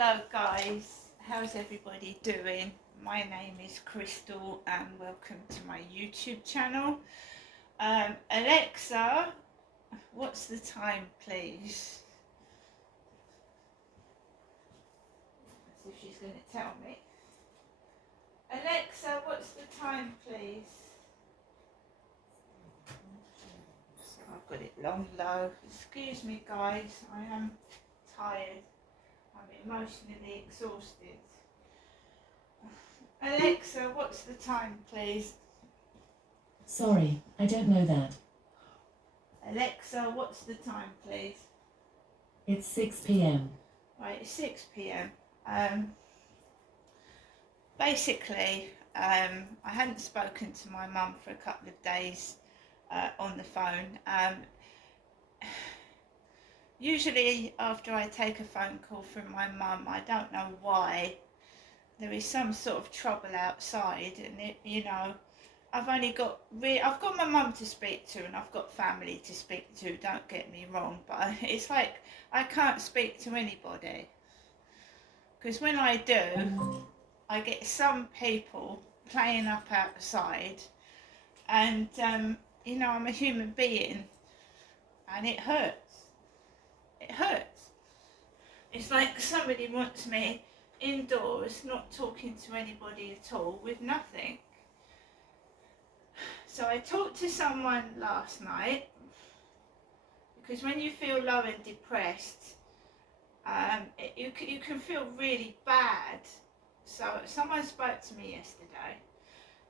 Hello guys, how's everybody doing? My name is Crystal and welcome to my YouTube channel. Alexa, what's the time please? Let's see if she's going to tell me. Alexa, what's the time please? I've got it long low. Excuse me guys, I am tired. I'm emotionally exhausted. Alexa, what's the time please? Sorry, I don't know that. Alexa, what's the time please? It's 6 p.m. Right, it's 6 p.m. Basically, I hadn't spoken to my mum for a couple of days on the phone. Usually after I take a phone call from my mum, I don't know why, there is some sort of trouble outside, and I've only got I've got my mum to speak to and I've got family to speak to, don't get me wrong, but it's like I can't speak to anybody, because when I do, I get some people playing up outside, and I'm a human being and it hurts. It hurts. It's like somebody wants me indoors, not talking to anybody at all, with nothing. So I talked to someone last night, because when you feel low and depressed, you can feel really bad. So someone spoke to me yesterday,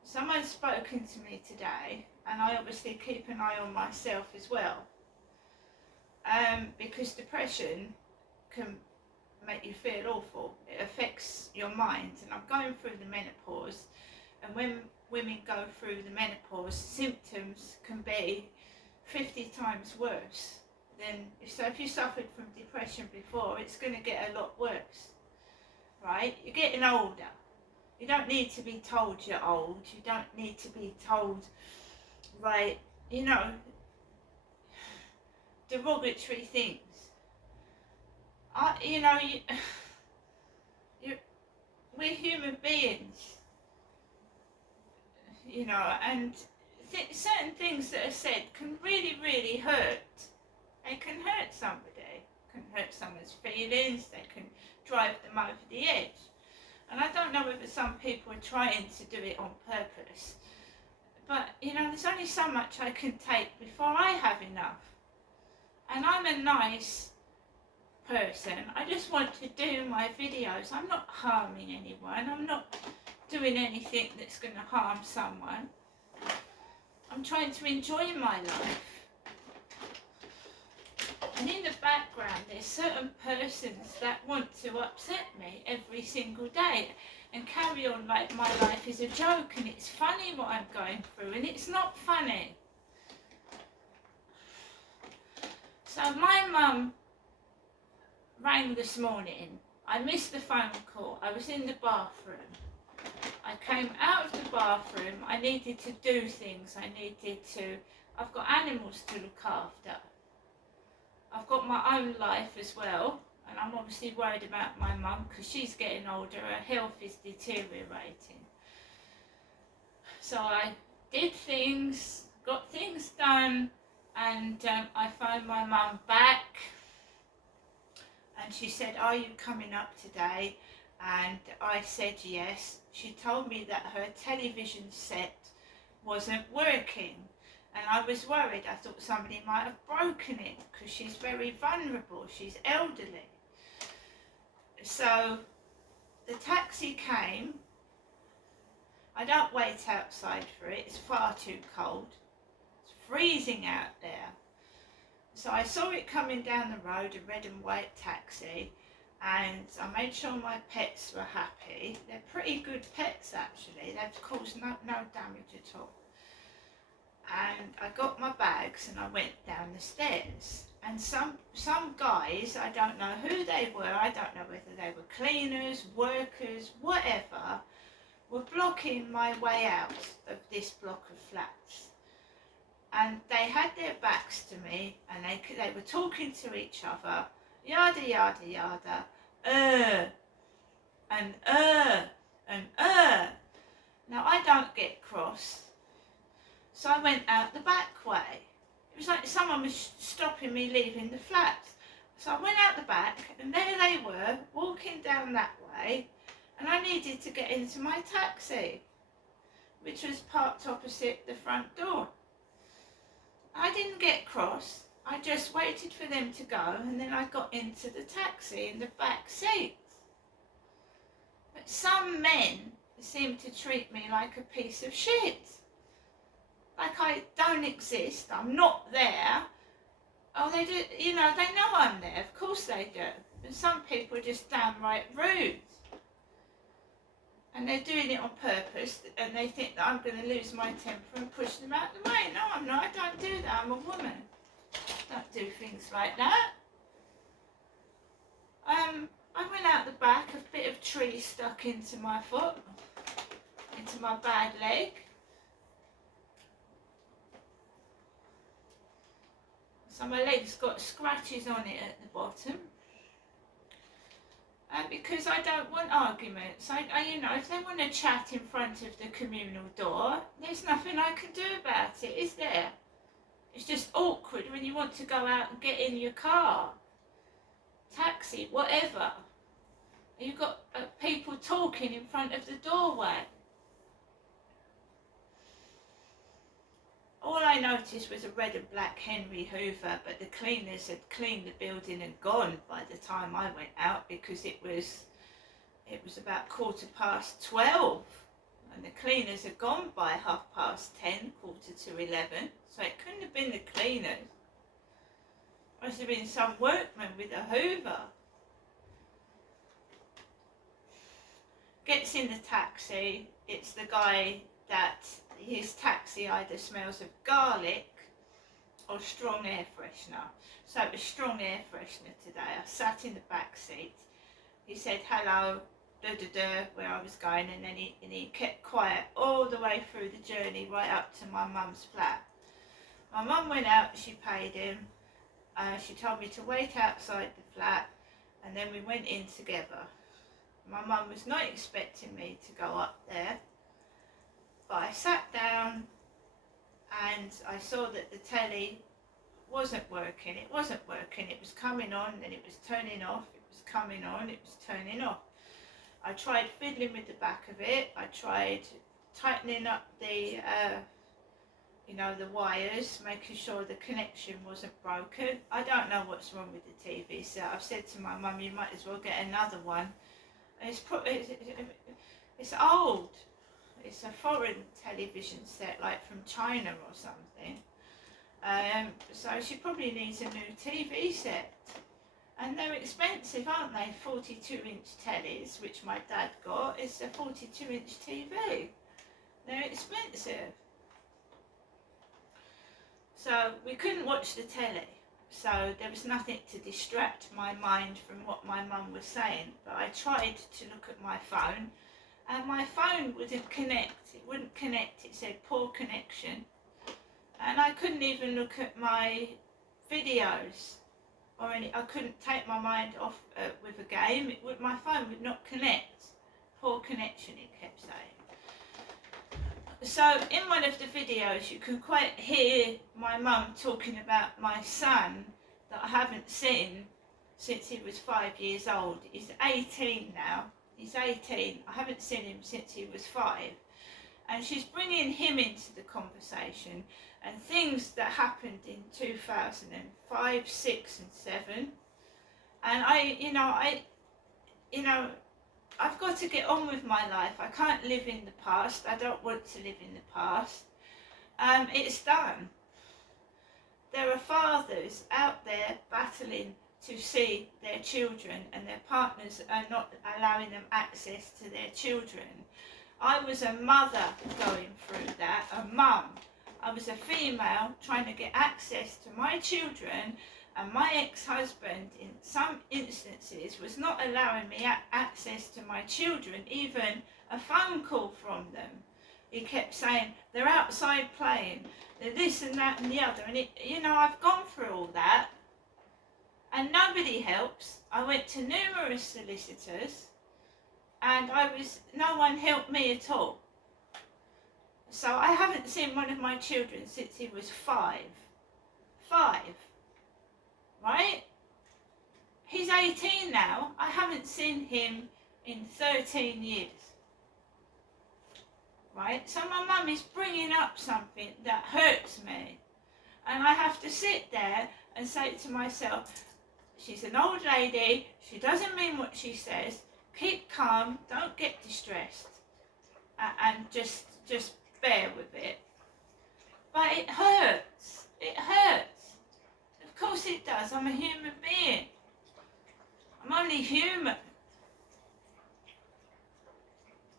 someone's spoken to me today, and I obviously keep an eye on myself as well, because depression can make you feel awful. It affects your mind, and I'm going through the menopause, and when women go through the menopause, symptoms can be 50 times worse than if you suffered from depression before. It's going to get a lot worse, right? You're getting older. You don't need to be told you're old. You don't need to be told, right, derogatory things. We're human beings, and certain things that are said can really, really hurt. They can hurt somebody, can hurt someone's feelings, they can drive them over the edge. And I don't know whether some people are trying to do it on purpose, but there's only so much I can take before I have enough. And I'm a nice person. I just want to do my videos. I'm not harming anyone. I'm not doing anything that's going to harm someone. I'm trying to enjoy my life. And in the background, there's certain persons that want to upset me every single day and carry on like my life is a joke and it's funny what I'm going through, and it's not funny. So my mum rang this morning. I missed the phone call. I was in the bathroom. I came out of the bathroom. I needed to do things. I've got animals to look after. I've got my own life as well, and I'm obviously worried about my mum because she's getting older. Her health is deteriorating. So I did things, got things done, and I phoned my mum back, and she said, "Are you coming up today?" And I said yes. She told me that her television set wasn't working, and I was worried. I thought somebody might have broken it because she's very vulnerable. She's elderly. So the taxi came. I don't wait outside for it. It's far too cold. It's freezing out there. So I saw it coming down the road, a red and white taxi, and I made sure my pets were happy. They're pretty good pets actually. They've caused no damage at all. And I got my bags and I went down the stairs. And some guys, I don't know who they were, I don't know whether they were cleaners, workers, whatever, were blocking my way out of this block of flats. And they had their backs to me, and they were talking to each other, yada yada yada, and and Now I don't get cross, so I went out the back way. It was like someone was stopping me leaving the flat. So I went out the back, and there they were, walking down that way, and I needed to get into my taxi, which was parked opposite the front door. I didn't get cross. I just waited for them to go, and then I got into the taxi in the back seat. But some men seem to treat me like a piece of shit. Like I don't exist, I'm not there. Oh, they do, they know I'm there, of course they do. But some people are just downright rude. And they're doing it on purpose, and they think that I'm going to lose my temper and push them out the way. No, I'm not, I don't do that, I'm a woman. Don't do things like that. I went out the back, a bit of tree stuck into my foot, into my bad leg. So my leg's got scratches on it at the bottom. And because I don't want arguments, I if they want to chat in front of the communal door, there's nothing I can do about it, is there? It's just awkward when you want to go out and get in your car, taxi, whatever. You've got people talking in front of the doorway. All I noticed was a red and black Henry Hoover, but the cleaners had cleaned the building and gone by the time I went out, because it was about 12:15, and the cleaners had gone by 10:30, 11:45, so it couldn't have been the cleaners. It must have been some workman with a Hoover. Gets in the taxi, it's the guy that his taxi either smells of garlic or strong air freshener. So it was strong air freshener today. I sat in the back seat. He said hello, where I was going, and then he kept quiet all the way through the journey, right up to my mum's flat. My mum went out, she paid him. She told me to wait outside the flat, and then we went in together. My mum was not expecting me to go up there. But I sat down and I saw that the telly wasn't working. It wasn't working. It was coming on, then it was turning off. It was coming on, it was turning off. I tried fiddling with the back of it. I tried tightening up the wires, making sure the connection wasn't broken. I don't know what's wrong with the TV set. I've said to my mum, you might as well get another one. It's old. It's a foreign television set, like from China or something. So she probably needs a new TV set. And they're expensive, aren't they? 42-inch tellies, which my dad got. It's a 42-inch TV. They're expensive. So we couldn't watch the telly. So there was nothing to distract my mind from what my mum was saying. But I tried to look at my phone, and my phone wouldn't connect. It wouldn't connect. It said poor connection. And I couldn't even look at my videos or any. I couldn't take my mind off with a game. My phone would not connect. Poor connection, it kept saying. So in one of the videos you can quite hear my mum talking about my son that I haven't seen since he was 5 years old. He's 18 now. He's 18. I haven't seen him since he was 5. And she's bringing him into the conversation and things that happened in 2005, 6 and 7. And I've got to get on with my life. I can't live in the past. I don't want to live in the past. It's done. There are fathers out there battling to see their children, and their partners are not allowing them access to their children. I was a mother going through that, a mum. I was a female trying to get access to my children, and my ex-husband in some instances was not allowing me access to my children, even a phone call from them. He kept saying, they're outside playing, they're this and that and the other. And I've gone through all that. and nobody helps. I went to numerous solicitors, and no one helped me at all. So I haven't seen one of my children since he was 5. 5, right? He's 18 now. I haven't seen him in 13 years. Right? So my mum is bringing up something that hurts me. And I have to sit there and say to myself, she's an old lady, she doesn't mean what she says, keep calm, don't get distressed, and just bear with it. But it hurts. It hurts. Of course it does. I'm a human being. I'm only human.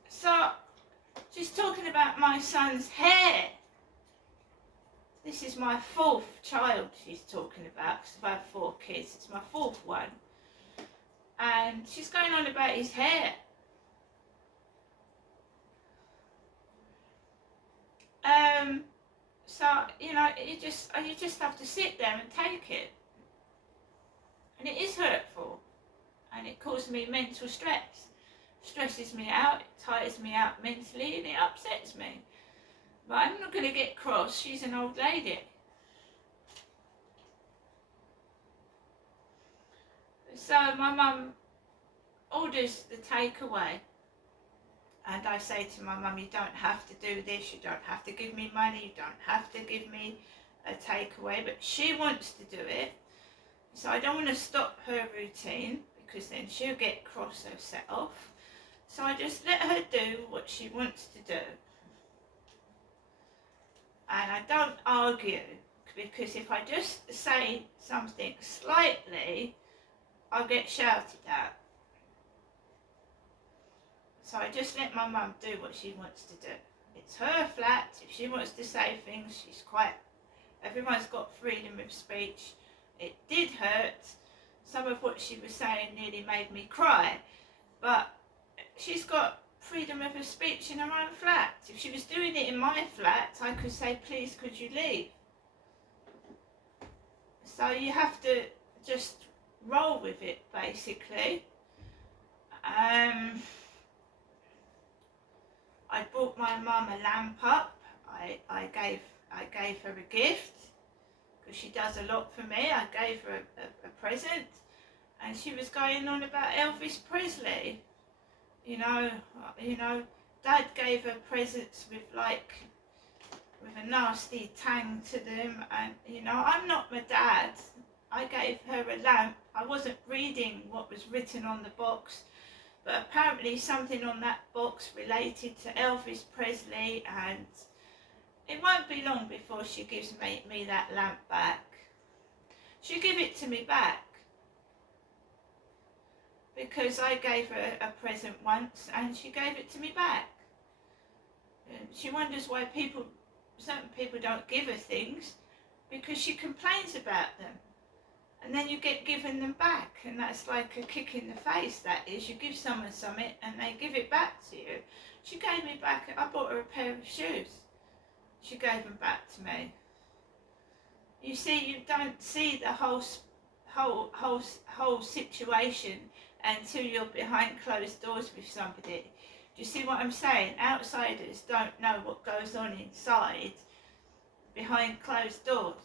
So, she's talking about my son's hair. This is my 4th child she's talking about, because I've had 4 kids. It's my 4th one. And she's going on about his hair. So, you know, you just have to sit there and take it. And it is hurtful. And it causes me mental stress. Stresses me out, it tires me out mentally, and it upsets me. But I'm not going to get cross, she's an old lady. So my mum orders the takeaway. And I say to my mum, you don't have to do this, you don't have to give me money, you don't have to give me a takeaway. But she wants to do it. So I don't want to stop her routine, because then she'll get cross or set off. So I just let her do what she wants to do. And I don't argue, because if I just say something slightly, I'll get shouted at. So I just let my mum do what she wants to do. It's her flat. If she wants to say things, everyone's got freedom of speech. It did hurt. Some of what she was saying nearly made me cry. But she's got freedom of speech in her own flat. If she was doing it in my flat, I could say, please, could you leave? So you have to just roll with it, basically. I brought my mum a lamp up. I gave her a gift, because she does a lot for me. I gave her a present, and she was going on about Elvis Presley. You know, Dad gave her presents with a nasty tang to them, and I'm not my dad. I gave her a lamp. I wasn't reading what was written on the box, but apparently something on that box related to Elvis Presley, and it won't be long before she gives me that lamp back. She'll give it to me back, because I gave her a present once and she gave it to me back. She wonders why certain people don't give her things, because she complains about them. And then you get given them back, and that's like a kick in the face, that is. You give someone something and they give it back to you. She gave me back, I bought her a pair of shoes. She gave them back to me. You see, you don't see the whole situation until you're behind closed doors with somebody. Do you see what I'm saying? Outsiders don't know what goes on inside behind closed doors.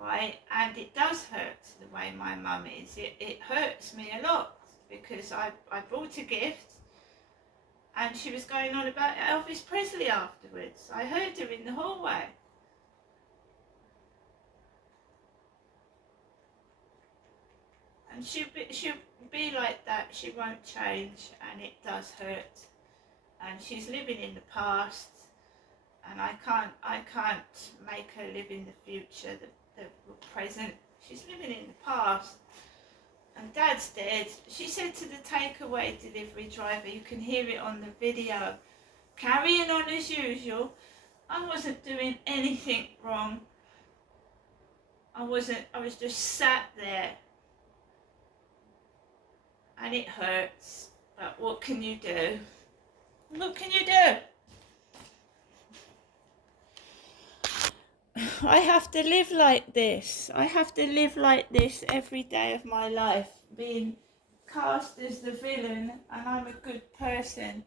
Right? And it does hurt the way my mum is. It hurts me a lot, because I brought a gift and she was going on about Elvis Presley afterwards. I heard her in the hallway. And she'll be like that. She won't change, and it does hurt. And she's living in the past, and I can't make her live in the future, the present. She's living in the past. And Dad's dead. She said to the takeaway delivery driver, you can hear it on the video, carrying on as usual. I wasn't doing anything wrong. I was just sat there. And it hurts. But what can you do? What can you do? I have to live like this. I have to live like this every day of my life, being cast as the villain, and I'm a good person.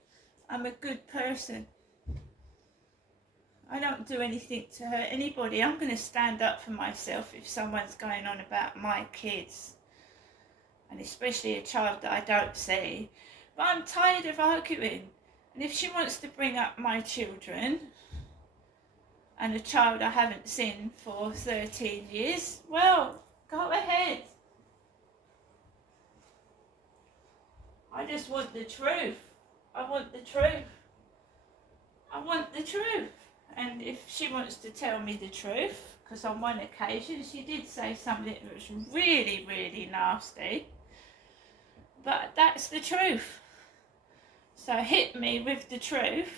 I'm a good person. I don't do anything to hurt anybody. I'm going to stand up for myself if someone's going on about my kids, and especially a child that I don't see. But I'm tired of arguing, and if she wants to bring up my children and a child I haven't seen for 13 years, well, go ahead. I just want the truth. I want the truth. I want the truth. And if she wants to tell me the truth, because on one occasion she did say something that was really, really nasty, but that's the truth. So hit me with the truth.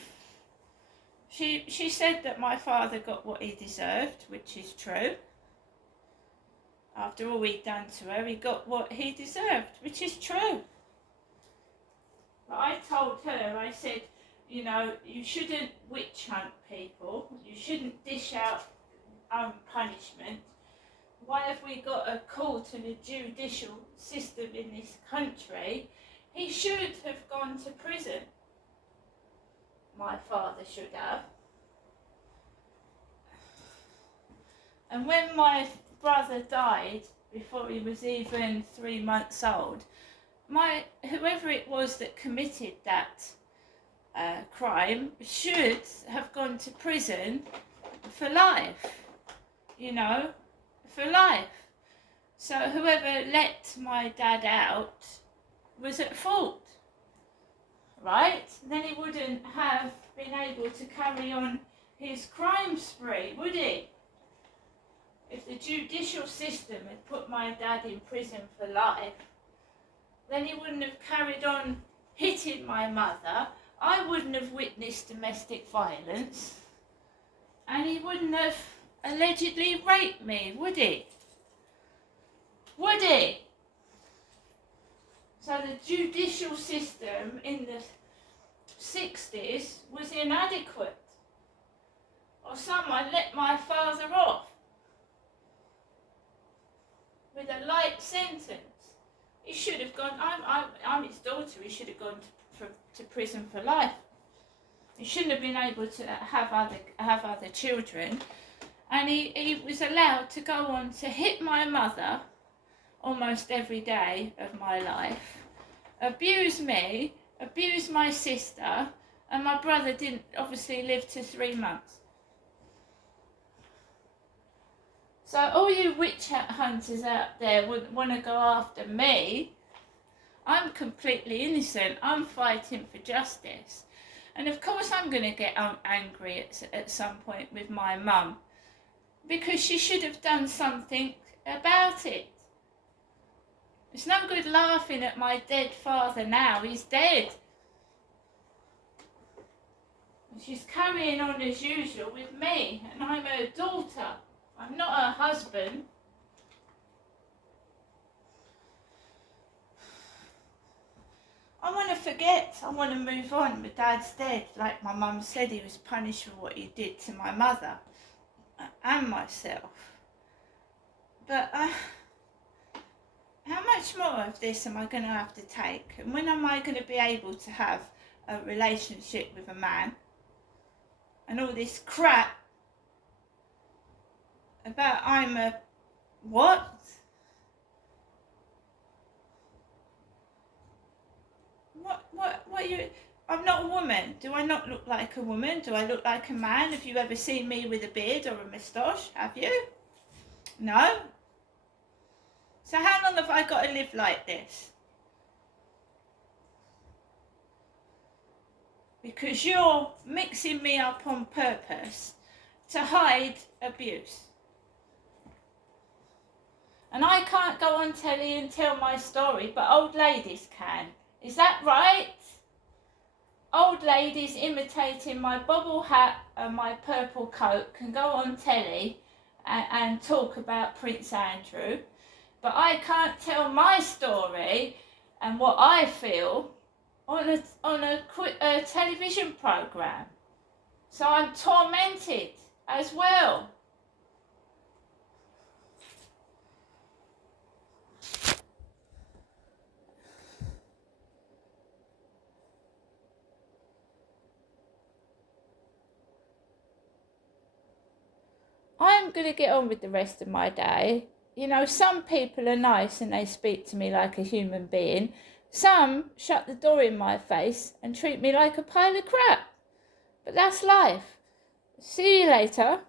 She said that my father got what he deserved, which is true. After all he'd done to her, he got what he deserved, which is true. But I told her, I said, you know, you shouldn't witch hunt people. You shouldn't dish out punishment. Why have we got a court and a judicial system in this country? He should have gone to prison. My father should have. And when my brother died, before he was even 3 months old, whoever it was that committed that crime should have gone to prison for life, you know, for life. So whoever let my dad out was at fault, right? Then he wouldn't have been able to carry on his crime spree, would he? If the judicial system had put my dad in prison for life, then he wouldn't have carried on hitting my mother. I wouldn't have witnessed domestic violence, and he wouldn't have allegedly raped me, would he? Would he? So the judicial system in the 60s was inadequate. Or someone let my father off with a light sentence. He should have gone, I'm his daughter, he should have gone to prison for life. He shouldn't have been able to have other children. And he was allowed to go on to hit my mother almost every day of my life, abuse me, abuse my sister, and my brother didn't obviously live to 3 months. So all you witch hunters out there would want to go after me. I'm completely innocent. I'm fighting for justice. And of course I'm going to get angry at some point with my mum, because she should have done something about it. It's no good laughing at my dead father now. He's dead. And she's carrying on as usual with me, and I'm her daughter. I'm not her husband. I want to forget. I want to move on. My dad's dead. Like my mum said, he was punished for what he did to my mother and myself. But how much more of this am I going to have to take? And when am I going to be able to have a relationship with a man? And all this crap about I'm a what? What you? I'm not a woman. Do I not look like a woman? Do I look like a man? Have you ever seen me with a beard or a moustache? Have you? No? So how long have I got to live like this? Because you're mixing me up on purpose to hide abuse. And I can't go on telly and tell my story, but old ladies can. Is that right? Old ladies imitating my bobble hat and my purple coat can go on telly and talk about Prince Andrew, but I can't tell my story and what I feel on a television programme. So I'm tormented as well. I'm going to get on with the rest of my day. You know, some people are nice and they speak to me like a human being. Some shut the door in my face and treat me like a pile of crap. But that's life. See you later.